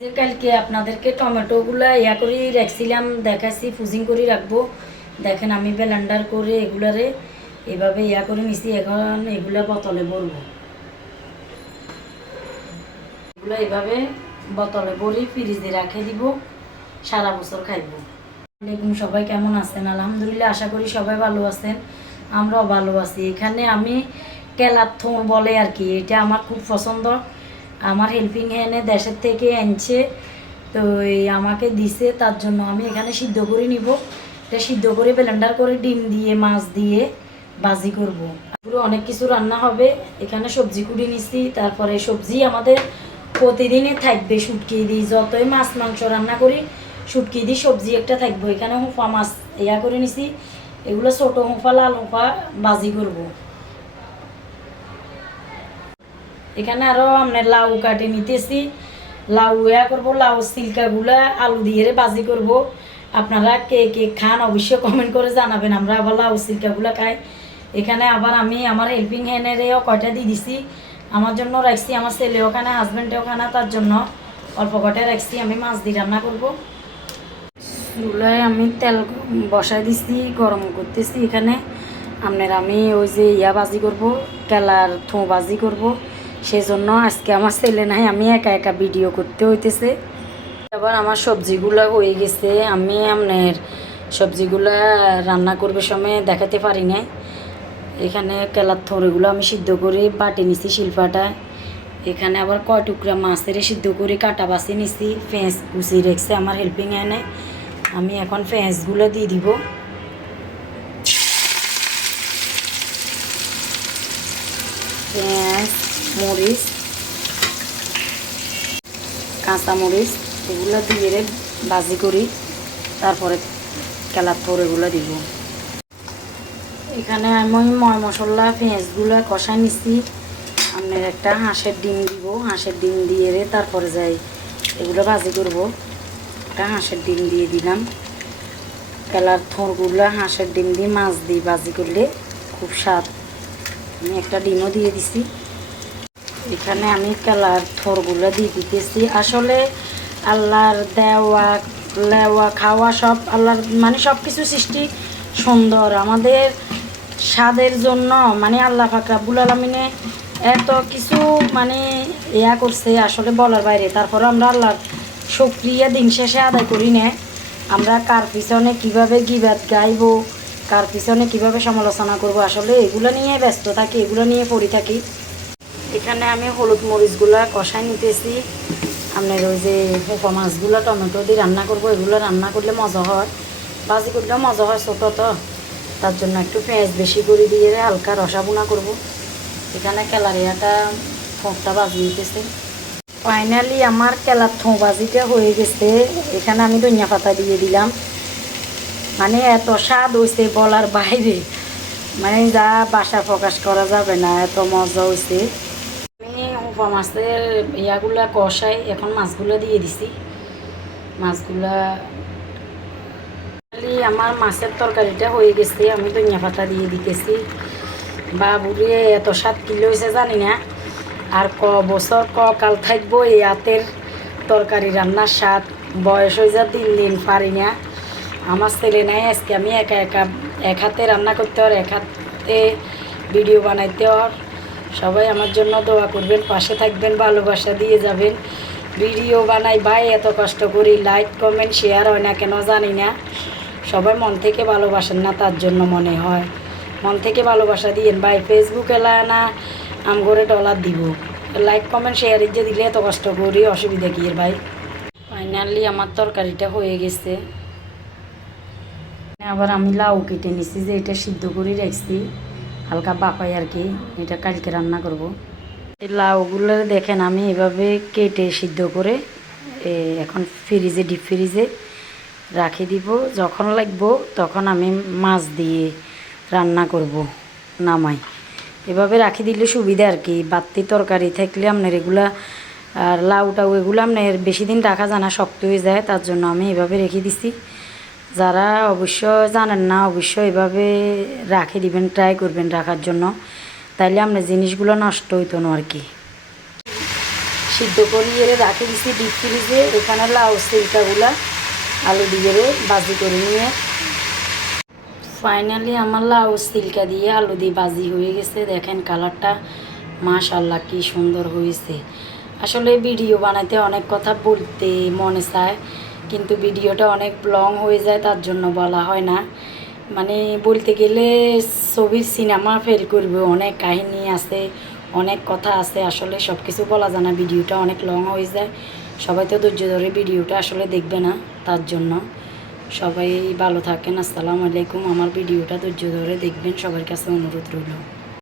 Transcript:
যে কালকে আপনাদেরকে টমেটোগুলা ইয়া করে রাখছিলাম, দেখাচ্ছি ফ্রোজিং করে রাখবো। দেখেন আমি ব্লেন্ডার করে এগুলারে এভাবে ইয়া করে নিছি। এখন এগুলা বোতলে ভরবো, এগুলো এভাবে বোতলে ভরি ফ্রিজে রেখে দিব, সারা বছর খাইব। দেখুন সবাই কেমন আছেন? আলহামদুলিল্লাহ, আশা করি সবাই ভালো আছেন, আমরাও ভালো আছি। এখানে আমি কেলার থোর বলে আর কি, এটা আমার খুব পছন্দ। আমার হেল্পিং হ্যান্ডে দেশের থেকে আনছে, তো আমাকে দিছে, তার জন্য আমি এখানে সিদ্ধ করে নিব। এটা সিদ্ধ করে ব্লেন্ডার করে ডিম দিয়ে মাছ দিয়ে ভাজি করব। পুরো অনেক কিছু রান্না হবে। এখানে সবজি কুড়ি নিছি, তারপরে সবজি আমাদের প্রতিদিনই থাকবে। শুটকি দিই, যতই মাছ মাংস রান্না করি শুটকি দিই সবজি একটা থাকবো। এখানে হুঁফা মাছ ইয়া করে নিছি, এগুলো ছোটো হুঁফা লাল হুঁফা ভাজি করব। এখানে আরও আপনার লাউ কাটে নিতেছি, লাউ ইয়া করবো, লাউ সিল্কাগুলা আলু দিয়ে ভাজি করব। আপনারা কে কে খান অবশ্যই কমেন্ট করে জানাবেন। আমরা আবার লাউ সিল্কাগুলা খাই। এখানে আবার আমি আমার হেল্পিং হ্যান্ডেরও কয়টা দিয়ে দিছি, আমার জন্য রাখছি, আমার ছেলেও খানা হাজব্যান্ডেও খানা, তার জন্য অল্প কয়টা রাখছি। আমি মাছ দিয়ে রান্না করব। চুলায় আমি তেল বসাই দিছি, গরম করতেছি। এখানে আপনার আমি ওই যে ইয়া ভাজি করব, কেলার থোঁ ভাজি করব। সেজন্য আজকে আমার ছেলে নাই, আমি একা একা ভিডিও করতে হইতেছে। আবার আমার সবজিগুলো হয়ে গেছে, আমি আপনার সবজিগুলা রান্না করবে সময় দেখাতে পারি না। এখানে কেলার থোড়গুলো আমি সিদ্ধ করে বাটি নিছি শিল্পাটায়। এখানে আবার কয় টুকরা মাছের সিদ্ধ করে কাটা বাছি নিছি, পেঁয়াজ কুচি রেখেছে আমার হেল্পিং হ্যান্ডে। আমি এখন পেঁয়াজগুলো দিয়ে দিব। পেঁয়াজ, মরিচ, কাঁচামরিচ এগুলো দিয়ে ভাজি করি, তারপরে কেলার থোর এগুলো দিব। এখানে আমি ময় মশলা পেঁয়াজগুলো কষাই নিচ্ছি। আপনার একটা হাঁসের ডিম দিব, হাঁসের ডিম দিয়ে তারপরে যাই এগুলো ভাজি করব। একটা হাঁসের ডিম দিয়ে দিলাম। কেলার থোরগুলো হাঁসের ডিম দিয়ে মাছ দিয়ে ভাজি করলে খুব স্বাদ। আমি একটা ডিমও দিয়ে দিছি। এখানে আমি কেলার থোরগুলো দিয়ে দিতেছি। আসলে আল্লাহর দেওয়া লেওয়া খাওয়া সব আল্লাহর, মানে সব কিছু সৃষ্টি সুন্দর আমাদের স্বাদের জন্য। মানে আল্লাহ পাক রব্বুল আলামিনে এত কিছু মানে ইয়া করছে, আসলে বলার বাইরে। তারপরে আমরা আল্লাহর শুকরিয়া দিন শেষে আদায় করি না। আমরা কার পিছনে কীভাবে গিবাত গাইব, কার পিছনে কীভাবে সমালোচনা করব, আসলে এগুলো নিয়ে ব্যস্ত থাকি, এগুলো নিয়ে পড়ে থাকি। এখানে আমি হলুদ মরিচগুলো কষাই নিতেছি। আপনার ওই যে পোপা মাছগুলো টমেটো দিয়ে রান্না করব, এগুলো রান্না করলে মজা হয়, ভাজি করলেও মজা হয়, ছোটো তো, তার জন্য একটু পেঁয়াজ বেশি করে দিয়ে হালকা রসা বোনা করব। এখানে কেলারিয়াটা ফোঁকটা ভাজি দিতেছে। ফাইনালি আমার কেলার থোঁ ভাজিটা হয়ে গেছে। এখানে আমি ধনিয়া পাতা দিয়ে দিলাম। মানে এত স্বাদ হয়েছে বলার বাইরে, মানে যা বাসা প্রকাশ করা যাবে না, এত মজা হয়েছে। আমি উপা মাছের ইয়াগুলা কষাই, এখন মাছগুলো দিয়ে দিছি। মাছগুলা আমার মাছের তরকারিটা হয়ে গেছে, আমি ধনিয়া পাতা দিয়ে দিতেছি। বাবুরে এত স্বাদ কিলো হয়েছে জানি না, আর বছর কাল থাকবো এই হাতের তরকারি রান্নার স্বাদ। বয়স হয়ে যা দিন দিন পারি না। আমার ছেলে নাই, আজকে আমি একা একা এক হাতে রান্না করতে হর, এক হাতে ভিডিও বানাইতে হর। সবাই আমার জন্য দোয়া করবেন, পাশে থাকবেন, ভালোবাসা দিয়ে যাবেন। ভিডিও বানাই ভাই, এত কষ্ট করি, লাইক কমেন্ট শেয়ার হয় না কেন জানি না। সবাই মন থেকে ভালোবাসেন না, তার জন্য মনে হয়। মন থেকে ভালোবাসা দিয়েন ভাই। ফেসবুকে না আম করে ডলার দিব, লাইক কমেন্ট শেয়ার যে দিলে এত কষ্ট করি, অসুবিধা কি এর ভাই। ফাইনালি আমার তরকারিটা হয়ে গেছে। আবার আমি লাউ কেটে নিছি, যে এটা সিদ্ধ করে রাখছি হালকা বাপাই আর কি, এটা কালকে রান্না করব। এই লাউগুলো দেখেন আমি এভাবে কেটে সিদ্ধ করে এখন ফ্রিজে, ডিপ ফ্রিজে রাখি দিব। যখন লাগবো তখন আমি মাছ দিয়ে রান্না করব, নামাই এভাবে রাখি দিলে সুবিধা আর কি। বাড়তি তরকারি থাকলে আপনার এগুলা আর লাউ টাউ এগুলো আপনার বেশি দিন রাখা যায় না, শক্ত হয়ে যায়, তার জন্য আমি এভাবে রেখে দিছি। যারা অবশ্য জানেন না অবশ্যই এভাবে রাখে দিবেন, ট্রাই করবেন রাখার জন্য, তাইলে আপনার জিনিসগুলো নষ্ট হইতো না আর কি। সিদ্ধ করিয়ে রাখে দিছি ডিপ ফ্রিজে। এখানে লাউ সিল্কাগুলা আলু দিয়ে ভাজি করে নিয়ে ফাইনালি আমার লাউ সিল্কা দিয়ে আলু দিয়ে ভাজি হয়ে গেছে। দেখেন কালারটা মাশাআল্লাহ কি সুন্দর হয়েছে। আসলে ভিডিও বানাইতে অনেক কথা বলতে মনে চায়, কিন্তু ভিডিওটা অনেক লং হয়ে যায়, তার জন্য বলা হয় না। মানে বলতে গেলে ছবির সিনেমা ফেল করবে, অনেক কাহিনী আছে, অনেক কথা আছে, আসলে সব কিছু বলা যায় না, ভিডিওটা অনেক লং হয়ে যায়। সবাই তো ধৈর্য ধরে ভিডিওটা আসলে দেখবে না, তার জন্য সবাই ভালো থাকেন। আসসালামু আলাইকুম। আমার ভিডিওটা ধৈর্য ধরে দেখবেন, সবার কাছে অনুরোধ রইল।